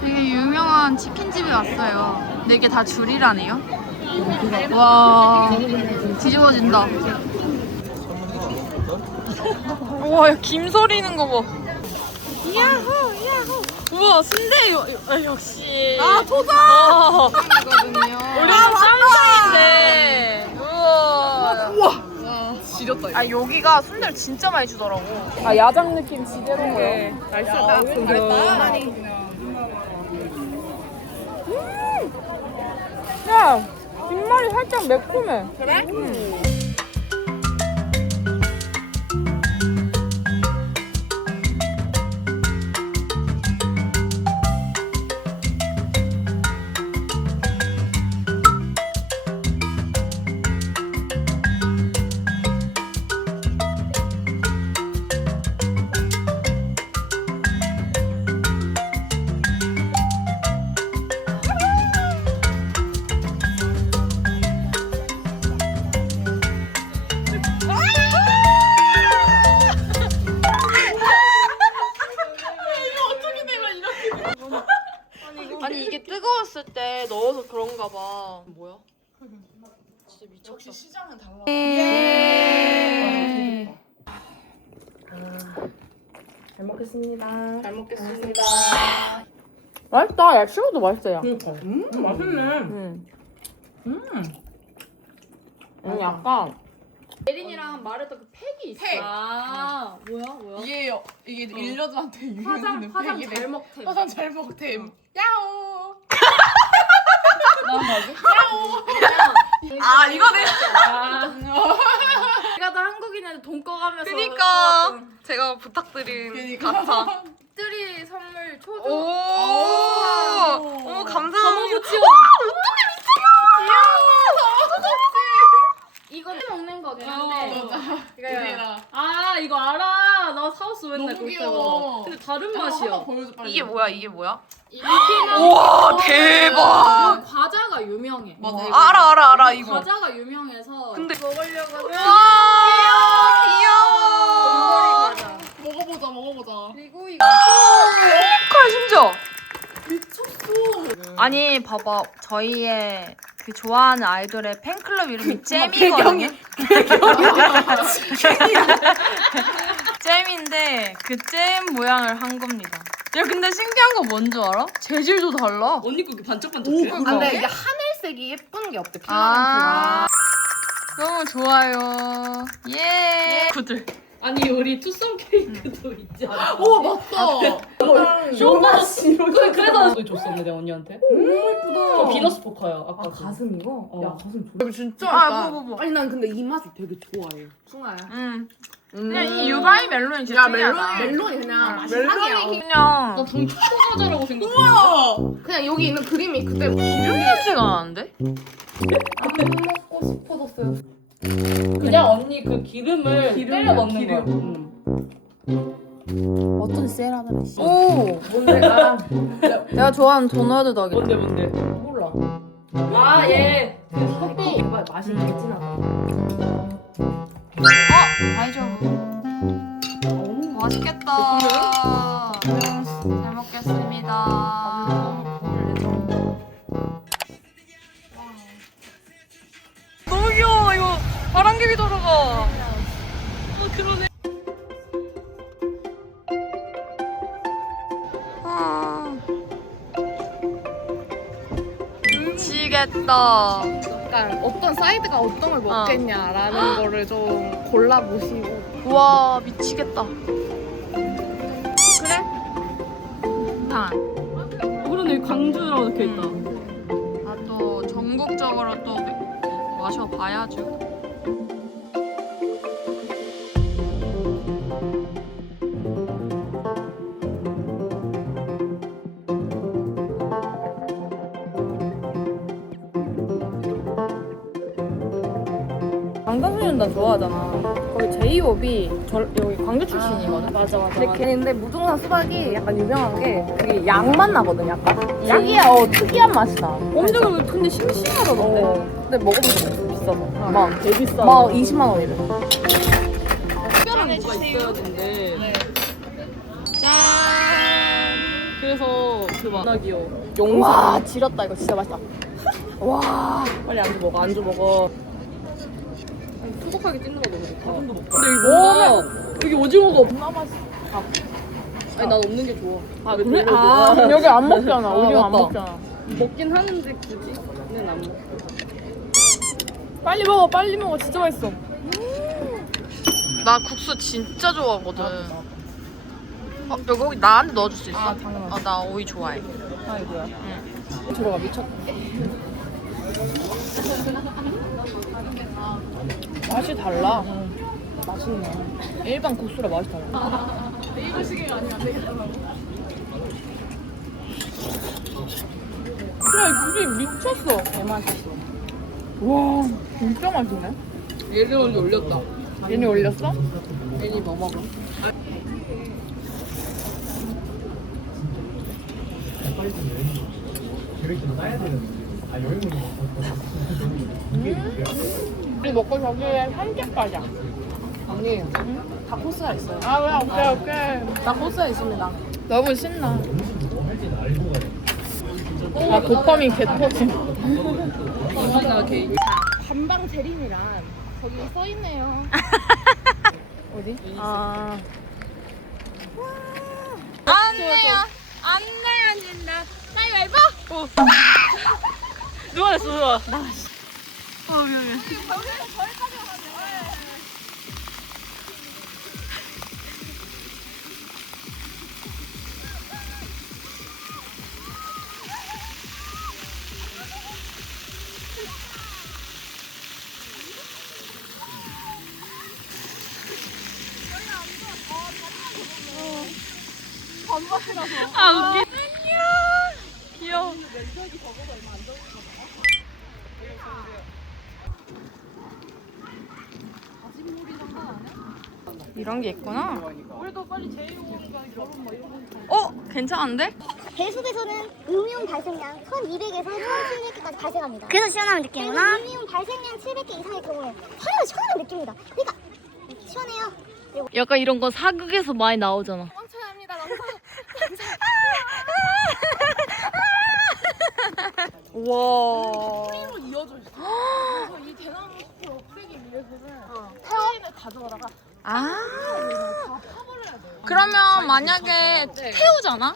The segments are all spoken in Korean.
되게 유명한 치킨집에 왔어요. 근데 이게 다 줄이라네요. 와, 뒤집어진다. 우와, 김 서리는 거 봐. 야호, 야호. 우와, 순대 역시. 아, 토자! 이거든요. 우리는 쌍둥이인데. 우와. 우와! 지렸다, 이거. 아, 여기가 순대를 진짜 많이 주더라고. 아, 야장 느낌 지대로인 거예요. 날씨다. 잘했다. 야, 뒷말이 살짝 매콤해. 그래? 아니 이게 뜨거웠을 때 넣어서 그런가 봐. 뭐야? 진짜 미쳤다. 역시 시장은 달라. 잘 먹겠습니다. 잘 먹겠습니다. 맛있다. 야, 식어도 맛있어, 야. 맛있네. 약간. 예린이랑 말했던 그 팩이 있어. 팩. 아, 뭐야? 이게 일러드한테 유명한 화장 잘 먹템. 화장 잘 먹템. 야오. 아, 이거네. 제가 다 한국인한테 돈 꺼가면서 그니까 제가 부탁드린 가차. 들이 선물 초조 오, 어머 감사합니다. 가마고치요. 이거 먹는 거긴 한데 이래라. 아 이거 알아. 나 사왔어 맨날 너무 그럴 귀여워. 때마다. 근데 다른 한번 맛이야. 보여줘 빨리. 이게 뭐야? 이게 뭐야? 우와 대박. 과자가 유명해. 맞아. 이거. 알아 이거. 과자가 유명해서 근데 먹으려고 와, 귀여워. 과자. 먹어보자. 그리고 이거 칼 심지어. 미쳤어. 아니 봐봐, 저희의 그 좋아하는 아이돌의 팬클럽 이름이 잼이거든요. 잼인데 그 잼 모양을 한 겁니다. 야 근데 신기한 거 뭔지 알아? 재질도 달라. 언니 거 반짝반짝해. 아, 근데 이게 하늘색이 예쁜 게 없대. 아, 너무 좋아요. 예. 구들. 아니 우리 투썸 케이크도 있잖아. 오 맞다. 쇼마시로. 그래서 줬었네 내가 언니한테. 예쁘다. 비너스 포카야 아까. 아 가슴 이거? 어. 야 가슴 좋아. 이거 진짜 아, 맛있다. 뭐. 아니 난 근데 이 맛을 되게 좋아해. 승아야. 그냥 이 유바이 멜론이 진짜 야 특이하다. 멜론이 그냥 맛이 멜론이 사기야. 그냥 당 초코 과자라고 생각해. 우와. 그냥 여기 있는 그림이 그때 기름 냄새가 나는데? 안 먹고 싶어졌어요. 그냥 언니 그 기름을 때려 넣는 거야. 어떤 셀하는 씨. 오! 뭔데? 아 내가 좋아하는 도너드 덕이다. 뭔데? 몰라. 아 얘. 커피 맛이 되게 진하다. 다이죠. 맛있겠다. 잘 먹겠습니다. 너무 귀여워. 이거 바람개비 돌아가. 그러네. 미치겠다. 약간 어떤 사이드가 어떤 걸 먹겠냐라는 거를 좀 골라보시고. 와, 미치겠다. 그래? 당. 근데 광주라고 적혀있다. 아, 또 전국적으로 또 마셔봐야죠. 방탄소년단 나 좋아하잖아. 거기 제이홉이 여기 광주 출신이거든. 맞아 맞아. 근데 걔인데 무등산 수박이 약간 유명한 게 그게 약맛 나거든. 약간 약이야. 특이한 맛이 나. 엄청 근데 싱싱하다던데. 근데 먹어보면 비싸서 막 되게 비싸. 막 20만 원이래. 특별한 뭐가 있어야 된대. 짠. 그래서 그막 나 귀여워. 와 지렸다. 이거 진짜 맛있다. 와 빨리 안주 먹어. 안주 먹어. 소박하게 찍는 거 너무 좋다. 근데 여기 오, 뭔가 여기 오징어가 없나 맛있어. 아니 난 없는 게 좋아. 아 그래? 아, 여기 안 먹잖아. 오징어 안 맞다. 먹잖아. 먹긴 하는데 굳이는 안 먹어. 빨리 먹어. 빨리 먹어. 진짜 맛있어. 나 국수 진짜 좋아하거든. 여기 나한테 넣어줄 수 있어? 아, 당연하지. 나 오이 좋아해. 아 이거야. 응. 들어가 미쳤다. 맛이 달라. 맛있네. 일반 국수랑 맛이 달라. 네이버 시계가 아니면 안 되겠더라고. 그래 그게 미쳤어. 개맛있어. 와 진짜 맛있네. 얘를 먼저 올렸다. 얘네 올렸어? 얘니 뭐 먹어? 우리 먹고 저기에 한개 가자. 언니 다 코스가 있어요. 아 그래 오케이. 다 코스가 있습니다. 너무 신나. 아 도파민 개 터짐. 언니가 개인. 반방 재림이란 거기 써 있네요. 어디? 아 안내요. 안내야진다. 가위바위보. 누가 했어 누가? 나. 미안해. 아 웃기. 안녕. 귀여워. 이런 게 있구나. 우리도 빨리 제이홉이랑 결혼 뭐 이런 거. 괜찮은데? 배수에서는 음이온 발생량 1200에서 1700개까지 발생합니다. 그래서 시원함을 느끼는구나. 음이온 발생량 700개 이상의 경우에 하루 시원함을 느낍니다. 그러니까 시원해요. 약간 이런 거 사극에서 많이 나오잖아. 멈춰야 합니다. 와. 로 이어져 있어. 그래서 이 대나무 숲을 없애기 위해서는 타인을 가져다가 아. 다 파버려야 돼요. 그러면 만약에 태우잖아?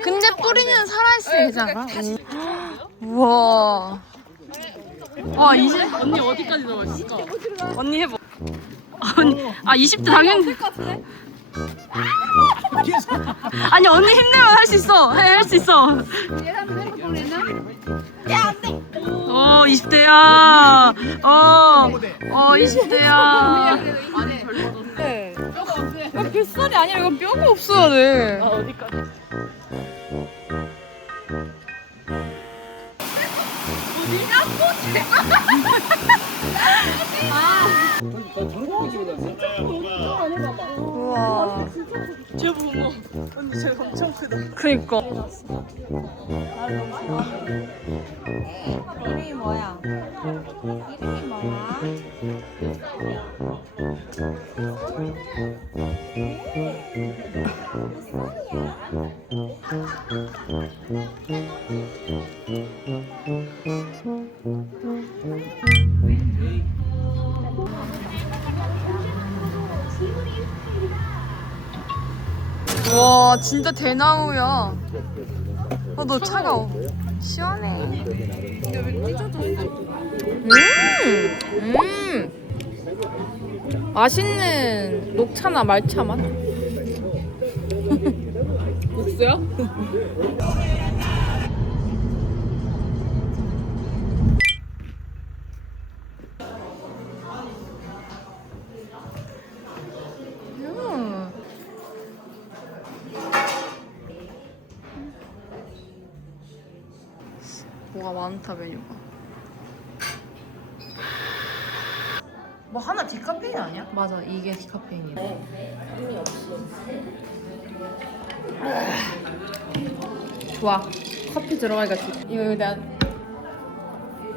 근데 뿌리는 살아있어야 되잖아. 우와. 와, 20? 언니 어디까지 들어갔을까? 언니 해봐. 언니, 20대 당연히. 아니, 언니 힘내면 할 수 있어. 할 수 있어. 어, 20대야. 20대야. 야, 뱃살이 아니라 이거 뼈가 없어야 돼. 어디까지? 우와. 쟤 붕어. 언니 쟤 엄청 크다. 그니까. 이름이 뭐야? 이름이 뭐야? 와, 진짜 대나무야. 너 차가워. 시원해. 맛있는 녹차나 말차 맛? 국수야? 뭐가 많다 메뉴가. 뭐 하나 디카페인 아니야? 맞아, 이게 디카페인이야. 좋아. 커피 들어가니까 좋아. 이거 내가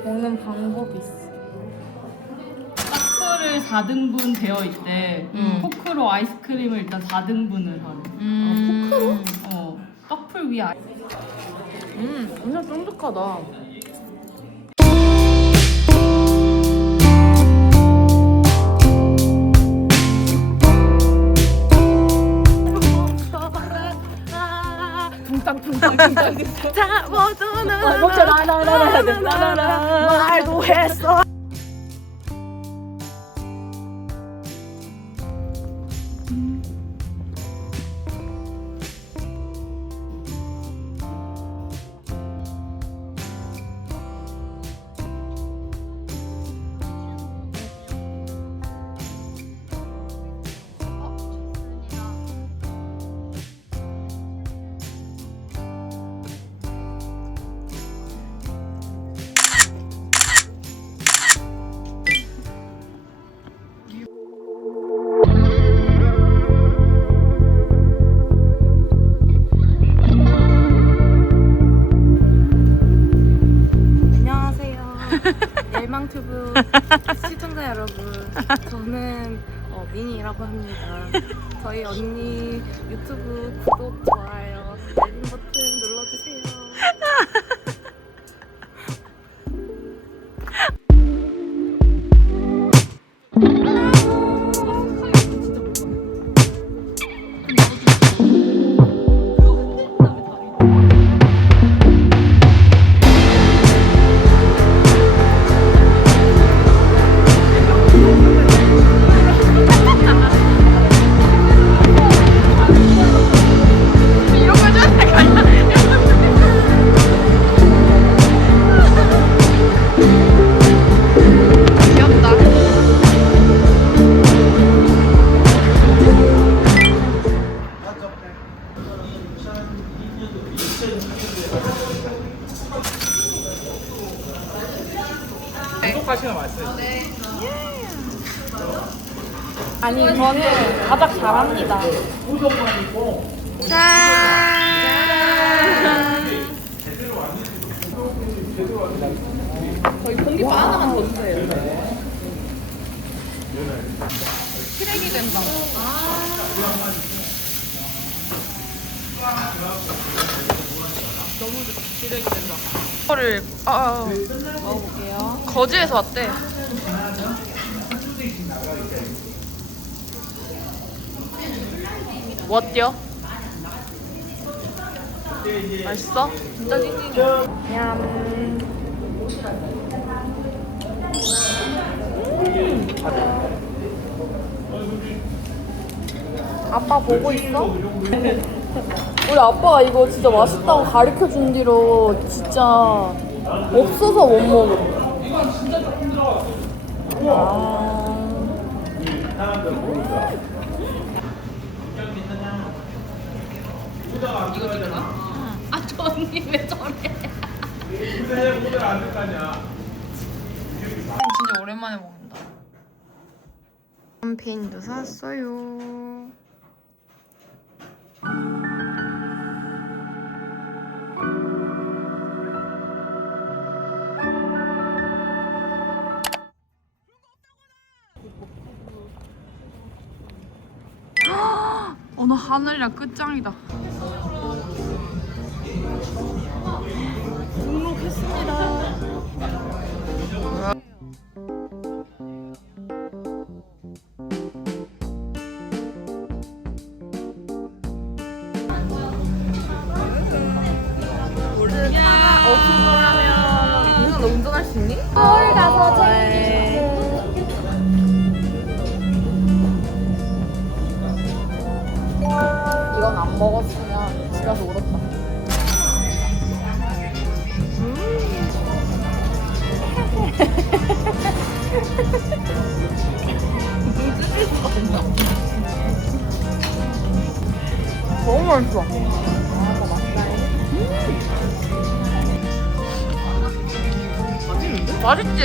먹는 방법이 있어. 커플을 4등분 되어 있대. 포크로 아이스크림을 일단 4등분을 하래. 포크로? 커플 위에 엄청 쫀득하다. 다 모두는 먹자 나나나 해야 돼. 나나나 말도 했어. yer망튜브 시청자 여러분, 저는 미니라고 합니다. 저희 언니 유튜브 구독, 좋아요, 알림 버튼 눌러주세요. 아니 저는 가작 잘합니다. 저희 공깃밥 하나만 더 주세요. 시래기 된장. 이거를 먹어볼게요. 거제에서 왔대. 뭐 어때요? 맛있어? 진짜 찐찐이야. 아빠 보고 있어? 우리 아빠가 이거 진짜 맛있다고 가르쳐 준 뒤로 진짜 없어서 못 먹어. 저 언니 왜 저래? 진짜 오랜만에 먹는다. 샴페인도 샀어요. 오늘 하늘이랑 끝장이다. 누나 너 운전할 수 있니? 서울 가서 챙기고 이건 안 먹었으면 집에서 울었다. 너무 맛있어. 맛있지?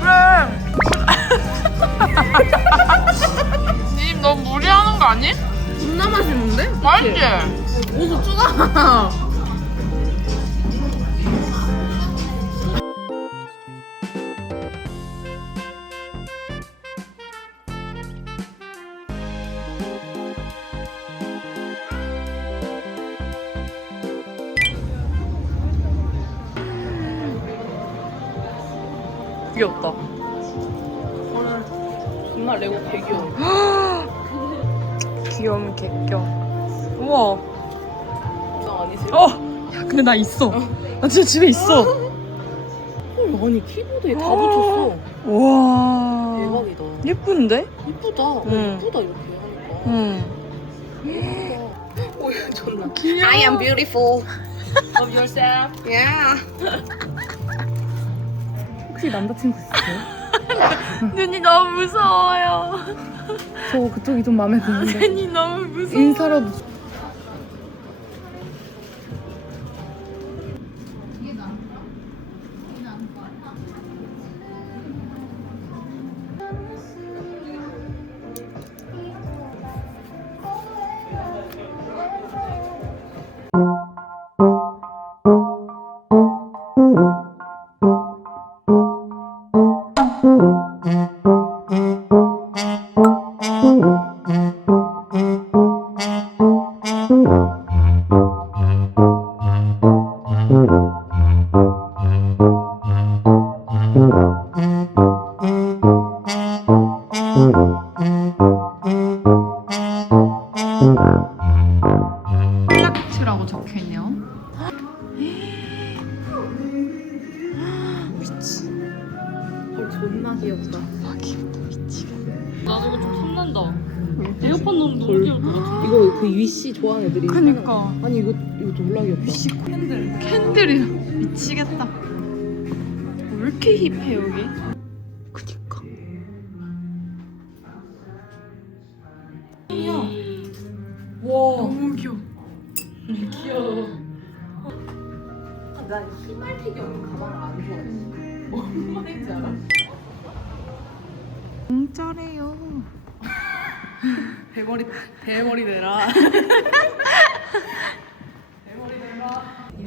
그래. 님 너무 무리하는 거 아니? 존나 맛있는데? 맛있지? 오 고추가. 귀엽다. 정말 레고 개귀여워. 귀여운 개껴. 우와. 나 아니세요? 야, 근데 나 있어. 나 진짜 집에 있어. 아니 키보드에 다 붙였어. 우와. 대박이다. 예쁜데? 이쁘다. 응. 이쁘다 이렇게 하니까. 응. 오 존나. I am beautiful. Love yourself. Yeah. 혹시 남자친구 있으세요? 눈이 너무 무서워요. 저 그쪽이 좀 마음에 드는데. 눈이 너무 무서워. 인사라도. 라고 적혀있네요. 미치. 헐 존나 귀엽다. 아 귀엽다 미치겠네. 나 저거 좀 탐난다. 에어팟 넣으면 너무 귀여울 것 같은데. 이거 그 위씨 좋아하는 애들이. 그니까. 아니 이거 졸라 귀엽다. 위시 캔들이야. 미치겠다. 왜 이렇게 힙해 여기? 그니까. 와 너무 귀여워. 난 희말티기 없는 가방을 안 좋아해. 뭔 말인지 알아? 공짜래요. 대머리 내라.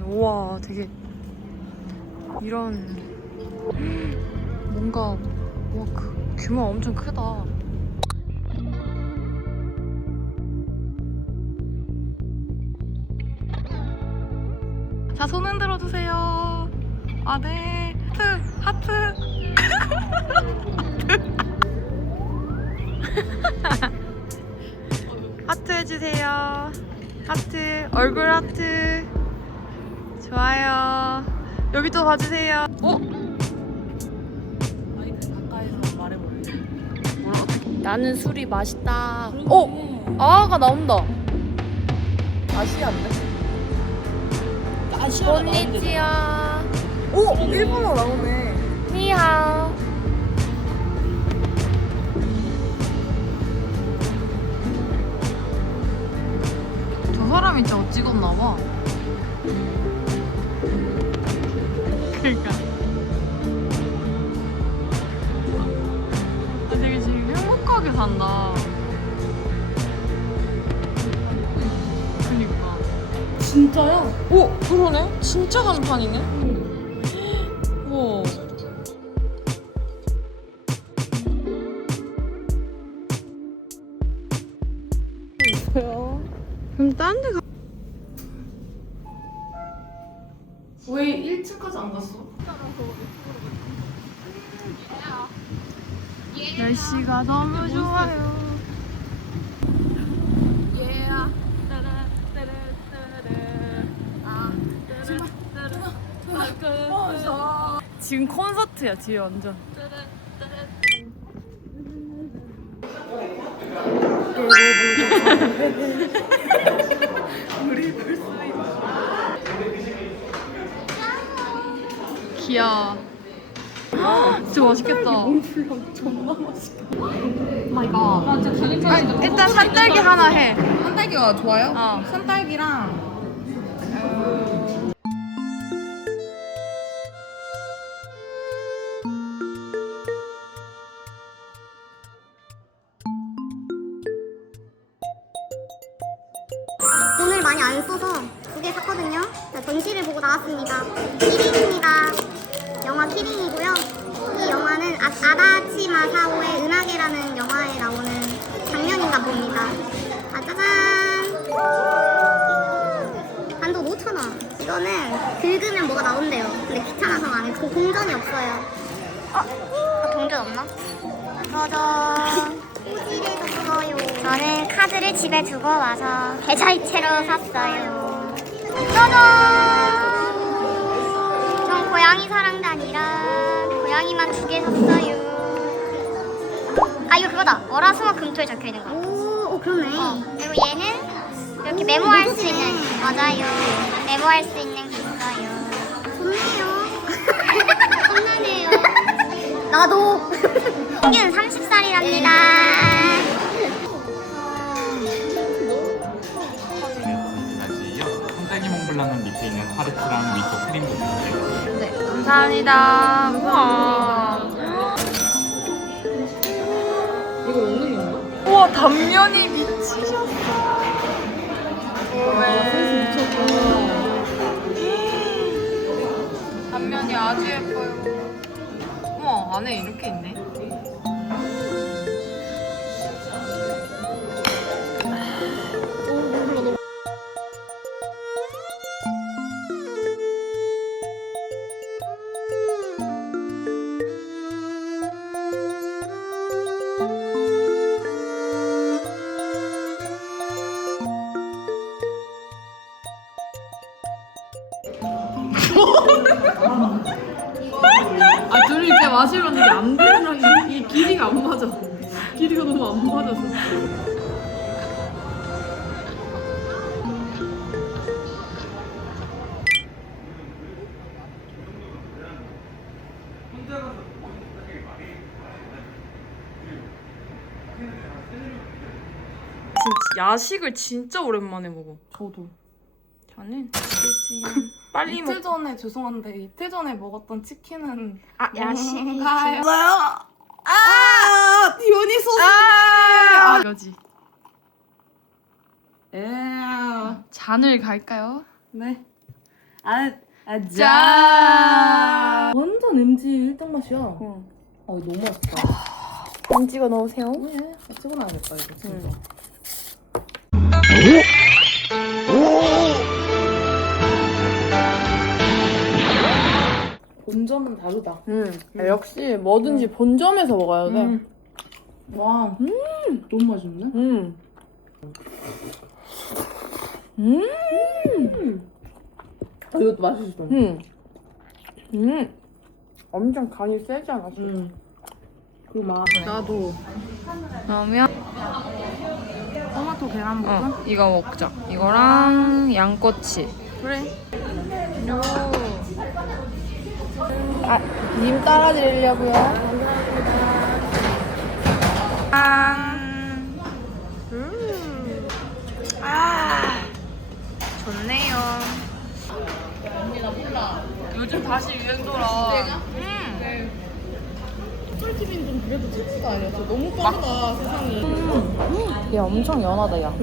우와 되게 이런 뭔가 와 규모 엄청 크다. 자, 손 흔들어 주세요. 아, 네. 하트, 하트. 하트 해주세요. 하트, 얼굴 하트. 좋아요. 여기 또 봐주세요. 가까이서 말해볼래. 나는 술이 맛있다. 아가 나온다. 아시아인데? 곤니치야. 오! 일본어 나오네. 니하오. 저 사람이 진짜 어찌겠나 봐. 그러니까. 되게 지금 행복하게 산다. 그니까. 진짜야? 오! 그러네? 진짜 간판이네? 우와. 있어요. 그럼 딴 데 가. 왜 1층까지 안 갔어? 날씨가 너무 좋아요. 지금 콘서트야 뒤에 완전. 귀여워. 진짜 맛있겠다. 존나 맛있겠다. 마이 갓. 나 진짜 당일까지 일단 산딸기 하나 해. 산딸기가 좋아요? 어. 산딸기랑 써서 2개 샀거든요. 자, 전시를 보고 나왔습니다. 키링입니다. 영화 키링이고요. 이 영화는 아다치 마사오의 은하계라는 영화에 나오는 장면인가 봅니다. 아, 짜잔! 단돈 5,000원. 이거는 긁으면 뭐가 나온대요. 근데 귀찮아서 안 해. 동전이 없어요. 동전 없나? 짜잔! 꼬지레졌어요. 저는 카드를 집에 두고 와서 계좌이체로 샀어요. 짜잔! 전 고양이 사랑단이라 고양이만 2개 샀어요. 아, 이거 그거다. 월화수목금토에 적혀있는 거. 오, 그러네. 그리고 얘는 이렇게 메모할 수 있는, 맞아요. 메모할 수 있는 게 있어요. 좋네요. 좋네요. 나도. 평균 30살이랍니다. 손딸기 몽블랑은 밑에 있는 타르트랑 위쪽 크림 부분인데요. 네, 감사합니다. 우와. 이거 먹는 건가? 우와, 단면이 미치셨어. 왜? 단면이 아주 예뻐요. 우와, 안에 이렇게 있네. 아 둘이 이렇게 마시려는데 안 되는 이 길이가 안 맞아. 길이가 너무 안 맞아서. 야식을 진짜 오랜만에 먹어. 저도. 저는 빨리 이틀 전에 죄송한데 이틀 전에 먹었던 치킨은 야식인가요? 아 디오니소스. 이거지. 잔을 갈까요? 네. 짠. 완전 MG 1등 맛이야. 응. 아 너무 맛있다. 안 찍어 넣으세요. 네, 찍어놔야겠다 이거 진짜. 본점은 다르다. 역시 뭐든지 본점에서 먹어야 돼. 와, 너무 맛있네. 아, 이것도 맛있어. 엄청 간이 세지 않았어? 그 맛. 나도 그러면 토마토 계란볶음. 이거 먹자. 이거랑 양꼬치. 그래. 님 따라드리려고요. 좋네요. 요즘 다시 유행도라. 꿀팁인 그래도 제치가 아니었어. 너무 빠르다 세상이. 얘 엄청 연하다, 야.